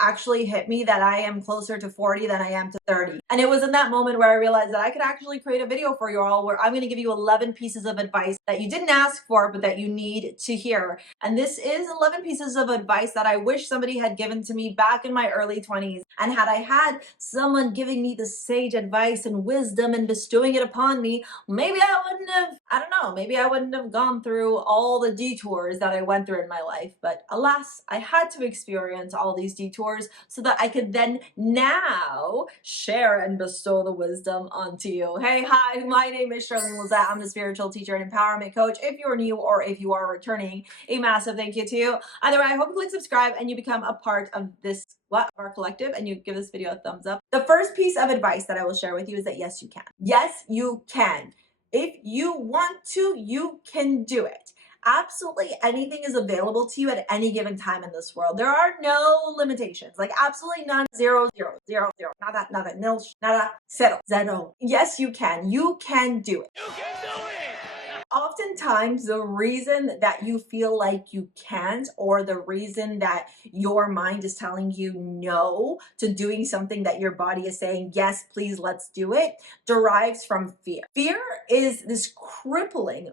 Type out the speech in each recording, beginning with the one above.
actually hit me that I am closer to 40 than I am to 30. And it was in that moment where I realized that I could actually create a video for you all where I'm going to give you 11 pieces of advice that you didn't ask for, but that you need to hear. And this is 11 pieces of advice that I wish somebody had given to me back in my early 20s. And had I had someone giving me the sage advice and wisdom and bestowing it upon me, maybe I wouldn't have, I don't know, maybe I wouldn't have gone through all the detours that I went through in my life. But alas, I had to experience all these detours so that I could then now share and bestow the wisdom onto you. Hey, hi, my name is Charlene Lizette. I'm the spiritual teacher and empowerment coach. If you're new or if you are returning, a massive thank you to you. Either way, I hope you click subscribe and you become a part of this our collective, and you give this video a thumbs up. The first piece of advice that I will share with you is that yes, you can. Yes, you can. If you want to, you can do it. Absolutely anything is available to you at any given time in this world. There are no limitations, like absolutely none. Zero, zero, zero, zero, nada, nada, nil, nada, zero, zero. Yes, you can. You can do it. You can do it. Oftentimes, the reason that you feel like you can't, or the reason that your mind is telling you no to doing something that your body is saying, yes, please, let's do it, derives from fear. Fear is this crippling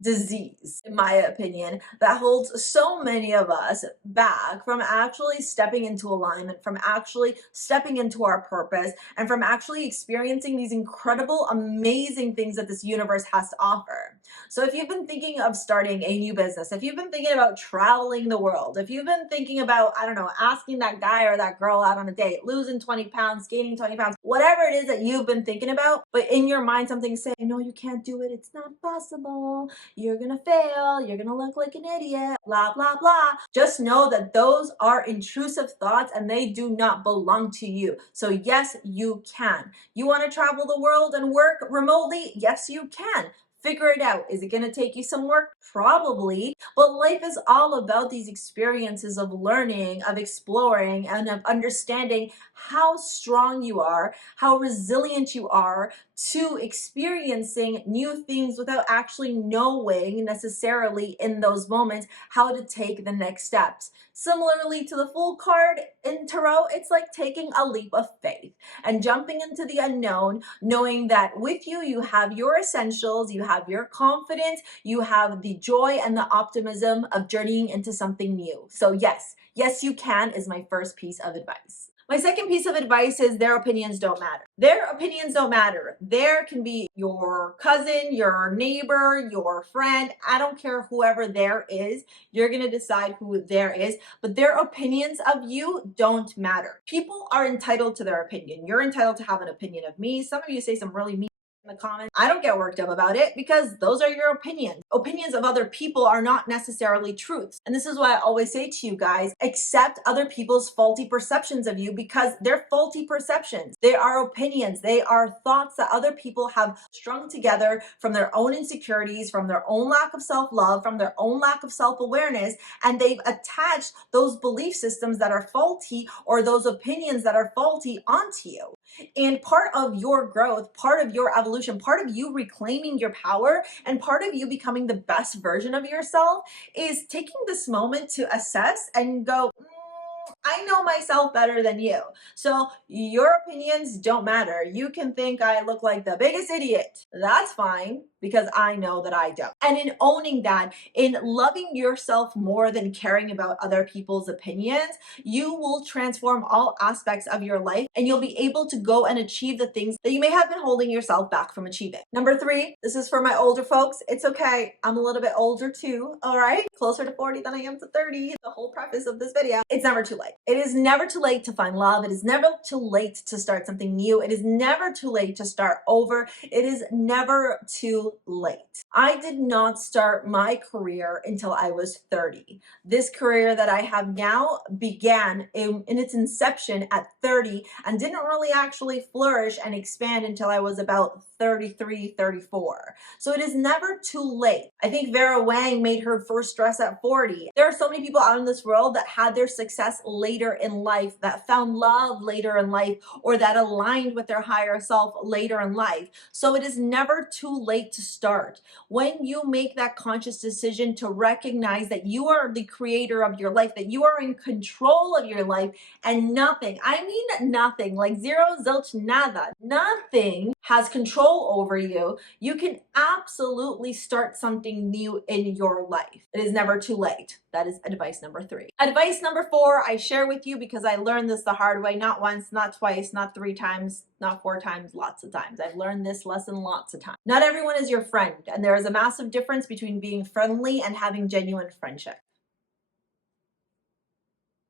disease, in my opinion, that holds so many of us back from actually stepping into alignment, from actually stepping into our purpose, and from actually experiencing these incredible, amazing things that this universe has to offer. So if you've been thinking of starting a new business, if you've been thinking about traveling the world, if you've been thinking about, I don't know, asking that guy or that girl out on a date, losing 20 pounds, gaining 20 pounds, whatever it is that you've been thinking about, but in your mind something's saying, no, you can't do it, it's not possible, you're gonna fail, you're gonna look like an idiot, blah, blah, blah. Just know that those are intrusive thoughts and they do not belong to you. So yes, you can. You want to travel the world and work remotely? Yes, you can. Figure it out. Is it going to take you some work? Probably. But life is all about these experiences of learning, of exploring, and of understanding how strong you are, how resilient you are to experiencing new things without actually knowing necessarily in those moments how to take the next steps. Similarly to the Fool card in tarot, it's like taking a leap of faith and jumping into the unknown, knowing that with you, you have your essentials, you have your confidence, you have the joy and the optimism of journeying into something new. So yes, you can is my first piece of advice. My second piece of advice is their opinions don't matter. Their opinions don't matter. There can be your cousin, your neighbor, your friend. I don't care whoever there is. You're going to decide who there is, but their opinions of you don't matter. People are entitled to their opinion. You're entitled to have an opinion of me. Some of you say some really mean in the comments. I don't get worked up about it because those are your opinions. Opinions of other people are not necessarily truths. And this is why I always say to you guys, accept other people's faulty perceptions of you because they're faulty perceptions. They are opinions. They are thoughts that other people have strung together from their own insecurities, from their own lack of self-love, from their own lack of self-awareness, and they've attached those belief systems that are faulty or those opinions that are faulty onto you. And part of your growth, part of your evolution, part of you reclaiming your power, and part of you becoming the best version of yourself is taking this moment to assess and go, I know myself better than you. So your opinions don't matter. You can think I look like the biggest idiot. That's fine because I know that I don't. And in owning that, in loving yourself more than caring about other people's opinions, you will transform all aspects of your life and you'll be able to go and achieve the things that you may have been holding yourself back from achieving. Number 3, this is for my older folks. It's okay. I'm a little bit older too. All right. Closer to 40 than I am to 30. The whole preface of this video. It's never too late. It is never too late to find love. It is never too late to start something new. It is never too late to start over. It is never too late. I did not start my career until I was 30. This career that I have now began in its inception at 30 and didn't really actually flourish and expand until I was about 33, 34. So it is never too late. I think Vera Wang made her first dress at 40. There are so many people out in this world that had their success later in life, that found love later in life, or that aligned with their higher self later in life. So it is never too late to start. When you make that conscious decision to recognize that you are the creator of your life, that you are in control of your life, and nothing, I mean nothing, like zero, zilch, nada, nothing has control over you, you can absolutely start something new in your life. It is never too late. That is advice number 3. Advice number 4, I share with you because I learned this the hard way, not once, not twice, not 3 times, not 4 times, lots of times. I've learned this lesson lots of times. Not everyone is your friend, and there is a massive difference between being friendly and having genuine friendship.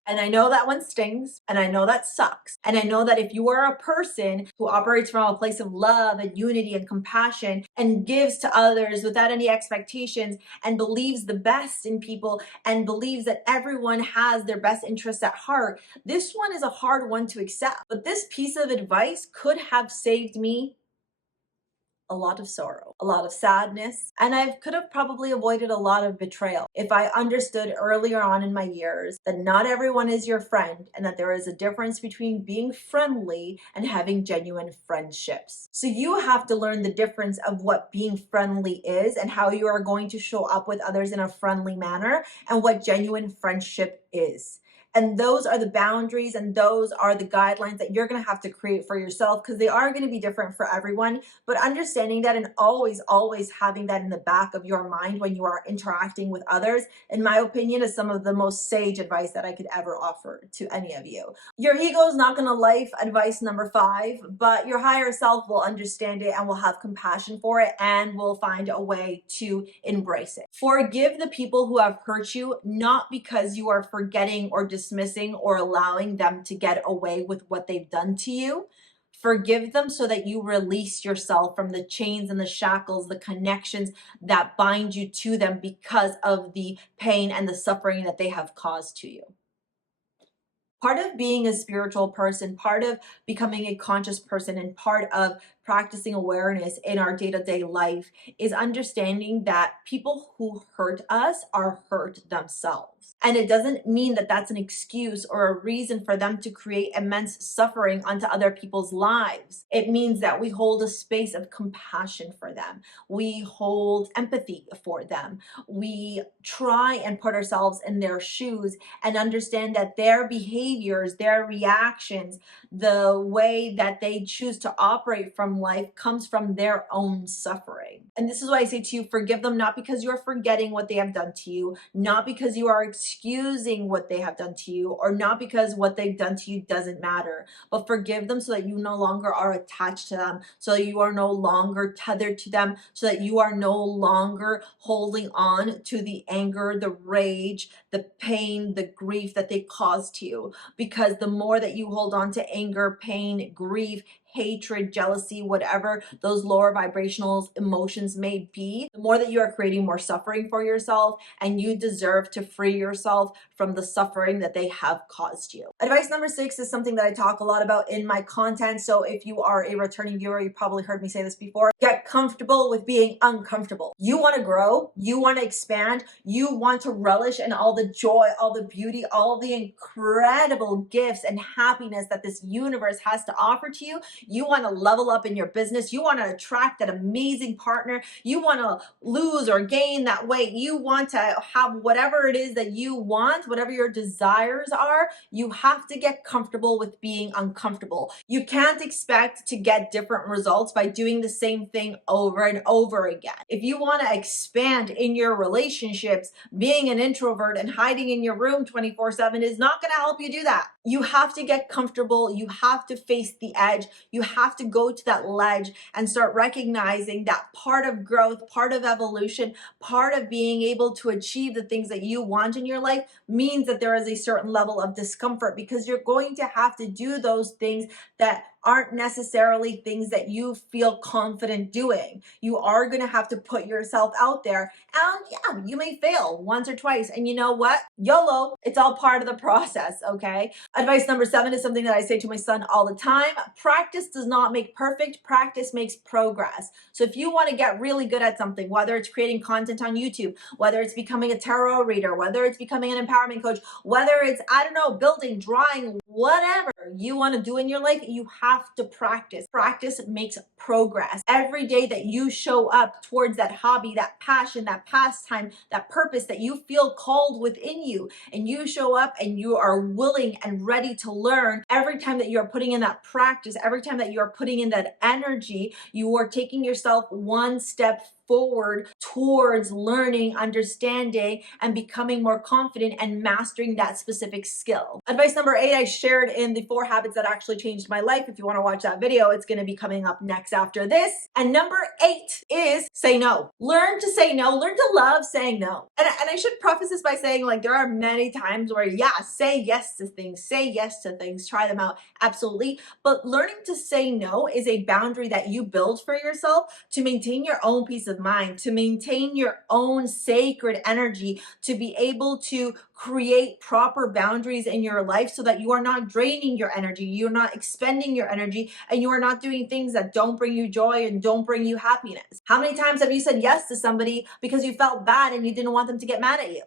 And I know that one stings, and I know that sucks. And I know that if you are a person who operates from a place of love and unity and compassion and gives to others without any expectations and believes the best in people and believes that everyone has their best interests at heart, this one is a hard one to accept. But this piece of advice could have saved me a lot of sorrow, a lot of sadness, and I could have probably avoided a lot of betrayal if I understood earlier on in my years that not everyone is your friend and that there is a difference between being friendly and having genuine friendships. So you have to learn the difference of what being friendly is and how you are going to show up with others in a friendly manner and what genuine friendship is. And those are the boundaries and those are the guidelines that you're going to have to create for yourself because they are going to be different for everyone. But understanding that and always having that in the back of your mind when you are interacting with others, in my opinion, is some of the most sage advice that I could ever offer to any of you. Your ego is not going to like advice number 5, but your higher self will understand it and will have compassion for it and will find a way to embrace it. Forgive the people who have hurt you, not because you are forgetting or dismissing or allowing them to get away with what they've done to you. Forgive them so that you release yourself from the chains and the shackles, the connections that bind you to them because of the pain and the suffering that they have caused to you. Part of being a spiritual person, part of becoming a conscious person, and part of practicing awareness in our day-to-day life is understanding that people who hurt us are hurt themselves. And it doesn't mean that that's an excuse or a reason for them to create immense suffering onto other people's lives. It means that we hold a space of compassion for them. We hold empathy for them. We try and put ourselves in their shoes and understand that their behaviors, their reactions, the way that they choose to operate from life comes from their own suffering. And this is why I say to you, forgive them, not because you're forgetting what they have done to you, not because you are excusing what they have done to you, or not because what they've done to you doesn't matter, but forgive them so that you no longer are attached to them, so that you are no longer tethered to them, so that you are no longer holding on to the anger, the rage, the pain, the grief that they caused to you. Because the more that you hold on to anger, pain, grief, hatred, jealousy, whatever those lower vibrational emotions may be, the more that you are creating more suffering for yourself, and you deserve to free yourself from the suffering that they have caused you. Advice number 6 is something that I talk a lot about in my content. So if you are a returning viewer, you probably heard me say this before. Get comfortable with being uncomfortable. You want to grow, you want to expand, you want to relish in all the joy, all the beauty, all the incredible gifts and happiness that this universe has to offer to you. You want to level up in your business. You want to attract that amazing partner. You want to lose or gain that weight. You want to have whatever it is that you want, whatever your desires are. You have to get comfortable with being uncomfortable. You can't expect to get different results by doing the same thing over and over again. If you want to expand in your relationships, being an introvert and hiding in your room 24/7 is not going to help you do that. You have to get comfortable. You have to face the edge. You have to go to that ledge and start recognizing that part of growth, part of evolution, part of being able to achieve the things that you want in your life means that there is a certain level of discomfort, because you're going to have to do those things that aren't necessarily things that you feel confident doing. You are going to have to put yourself out there, and yeah, you may fail once or twice, and you know what? YOLO, it's all part of the process, okay? Advice number 7 is something that I say to my son all the time. Practice does not make perfect, practice makes progress. So if you want to get really good at something, whether it's creating content on YouTube, whether it's becoming a tarot reader, whether it's becoming an empowerment coach, whether it's, I don't know, building, drawing, whatever you want to do in your life, you have to practice. Practice makes progress. Every day that you show up towards that hobby, that passion, that pastime, that purpose that you feel called within you, and you show up and you are willing and ready to learn, every time that you're putting in that practice, every time that you're putting in that energy, you are taking yourself one step forward towards learning, understanding, and becoming more confident and mastering that specific skill. Advice number 8, I shared in the 4 habits that actually changed my life. If you want to watch that video, it's going to be coming up next after this. And number 8 is say no. Learn to say no. Learn to love saying no. And I should preface this by saying, like, there are many times where, yeah, say yes to things, try them out, absolutely. But learning to say no is a boundary that you build for yourself to maintain your own peace of mind, to maintain your own sacred energy, to be able to create proper boundaries in your life so that you are not draining your energy, you're not expending your energy, and you are not doing things that don't bring you joy and don't bring you happiness. How many times have you said yes to somebody because you felt bad and you didn't want them to get mad at you?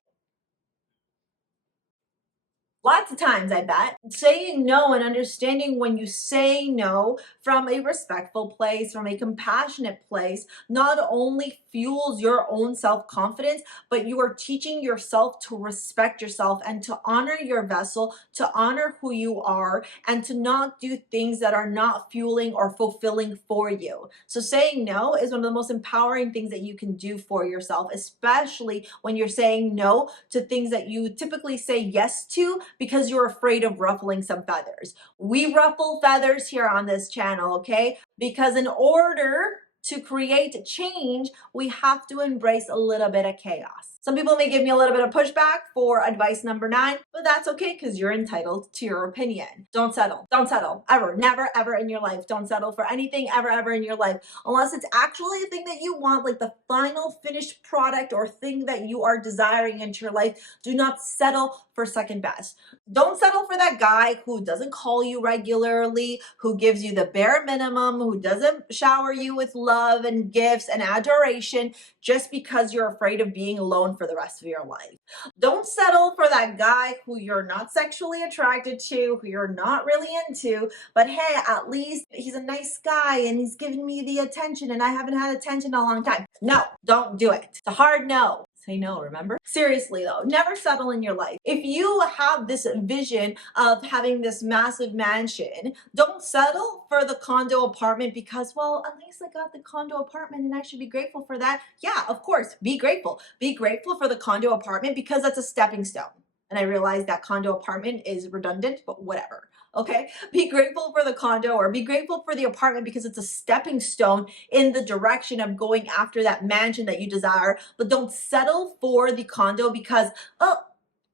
Lots of times, I bet. Saying no and understanding when you say no from a respectful place, from a compassionate place, not only fuels your own self-confidence, but you are teaching yourself to respect yourself and to honor your vessel, to honor who you are, and to not do things that are not fueling or fulfilling for you. So saying no is one of the most empowering things that you can do for yourself, especially when you're saying no to things that you typically say yes to because you're afraid of ruffling some feathers. We ruffle feathers here on this channel, okay? Because in order to create change, we have to embrace a little bit of chaos. Some people may give me a little bit of pushback for advice number 9, but that's okay because you're entitled to your opinion. Don't settle. Don't settle. Ever. Never, ever in your life. Don't settle for anything ever, ever in your life. Unless it's actually a thing that you want, like the final finished product or thing that you are desiring into your life. Do not settle for second best. Don't settle for that guy who doesn't call you regularly, who gives you the bare minimum, who doesn't shower you with love and gifts and adoration just because you're afraid of being alone for the rest of your life. Don't settle for that guy who you're not sexually attracted to, who you're not really into, but hey, at least he's a nice guy and he's giving me the attention and I haven't had attention in a long time. No, don't do it. It's a hard no. Say no, remember? Seriously though, never settle in your life. If you have this vision of having this massive mansion, don't settle for the condo apartment because, well, at least I got the condo apartment and I should be grateful for that. Yeah, of course, be grateful. Be grateful for the condo apartment because that's a stepping stone. And I realize that condo apartment is redundant, but whatever. Okay, be grateful for the condo or be grateful for the apartment because it's a stepping stone in the direction of going after that mansion that you desire. But don't settle for the condo because, oh,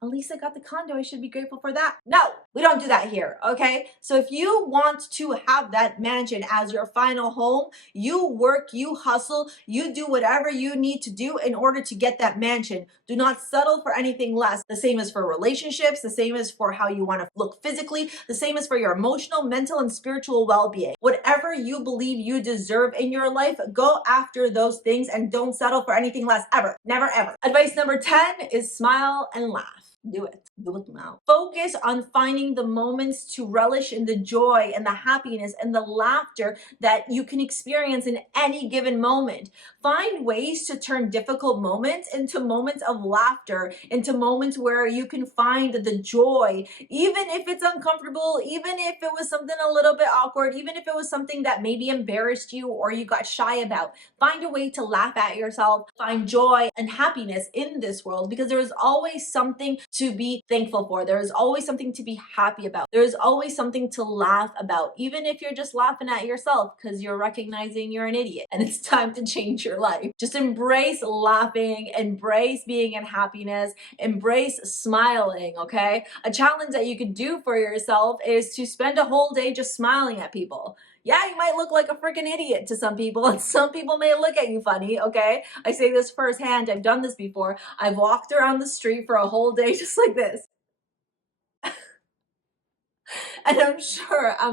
at least I got the condo, I should be grateful for that. No, we don't do that here, okay? So if you want to have that mansion as your final home, you work, you hustle, you do whatever you need to do in order to get that mansion. Do not settle for anything less. The same is for relationships, the same is for how you want to look physically, the same is for your emotional, mental, and spiritual well-being. Whatever you believe you deserve in your life, go after those things and don't settle for anything less ever. Never, ever. Advice number 10 is smile and laugh. Do it. Do it now. Focus on finding the moments to relish in the joy and the happiness and the laughter that you can experience in any given moment. Find ways to turn difficult moments into moments of laughter, into moments where you can find the joy, even if it's uncomfortable, even if it was something a little bit awkward, even if it was something that maybe embarrassed you or you got shy about. Find a way to laugh at yourself, find joy and happiness in this world because there is always something to be thankful for. There is always something to be happy about. There is always something to laugh about, even if you're just laughing at yourself because you're recognizing you're an idiot and it's time to change your life. Just embrace laughing, embrace being in happiness, embrace smiling, okay? A challenge that you could do for yourself is to spend a whole day just smiling at people. Yeah, you might look like a freaking idiot to some people, and some people may look at you funny, okay? I say this firsthand. I've done this before. I've walked around the street for a whole day just like this. And I'm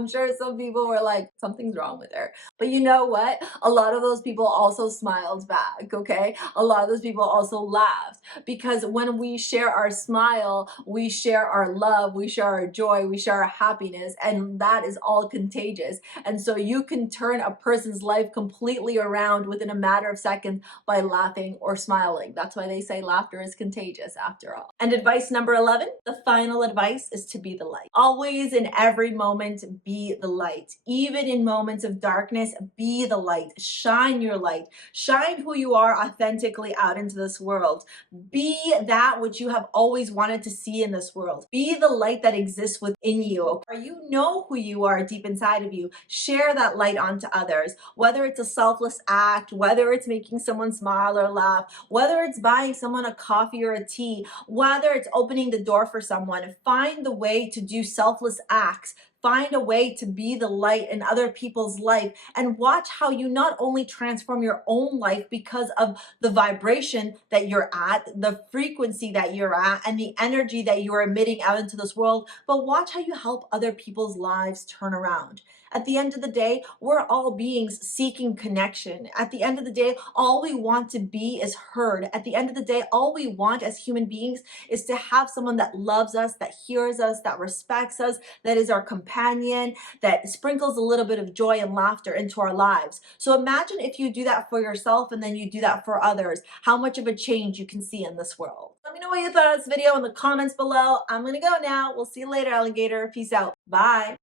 sure some people were like, something's wrong with her. But you know what? A lot of those people also smiled back, okay? A lot of those people also laughed, because when we share our smile, we share our love, we share our joy, we share our happiness, and that is all contagious. And so you can turn a person's life completely around within a matter of seconds by laughing or smiling. That's why they say laughter is contagious after all. And advice number 11, the final advice, is to be the light. Always, in every moment, be the light. Even in moments of darkness, be the light. Shine your light. Shine who you are authentically out into this world. Be that which you have always wanted to see in this world. Be the light that exists within you. Or you know who you are deep inside of you. Share that light onto others. Whether it's a selfless act, whether it's making someone smile or laugh, whether it's buying someone a coffee or a tea, whether it's opening the door for someone, find the way to do selfless acts. Find a way to be the light in other people's life, and watch how you not only transform your own life because of the vibration that you're at, the frequency that you're at, and the energy that you're emitting out into this world, but watch how you help other people's lives turn around. At the end of the day, we're all beings seeking connection. At the end of the day, all we want to be is heard. At the end of the day, all we want as human beings is to have someone that loves us, that hears us, that respects us, that is our companion, that sprinkles a little bit of joy and laughter into our lives. So imagine if you do that for yourself and then you do that for others, how much of a change you can see in this world. Let me know what you thought of this video in the comments below. I'm gonna go now. We'll see you later, alligator. Peace out. Bye.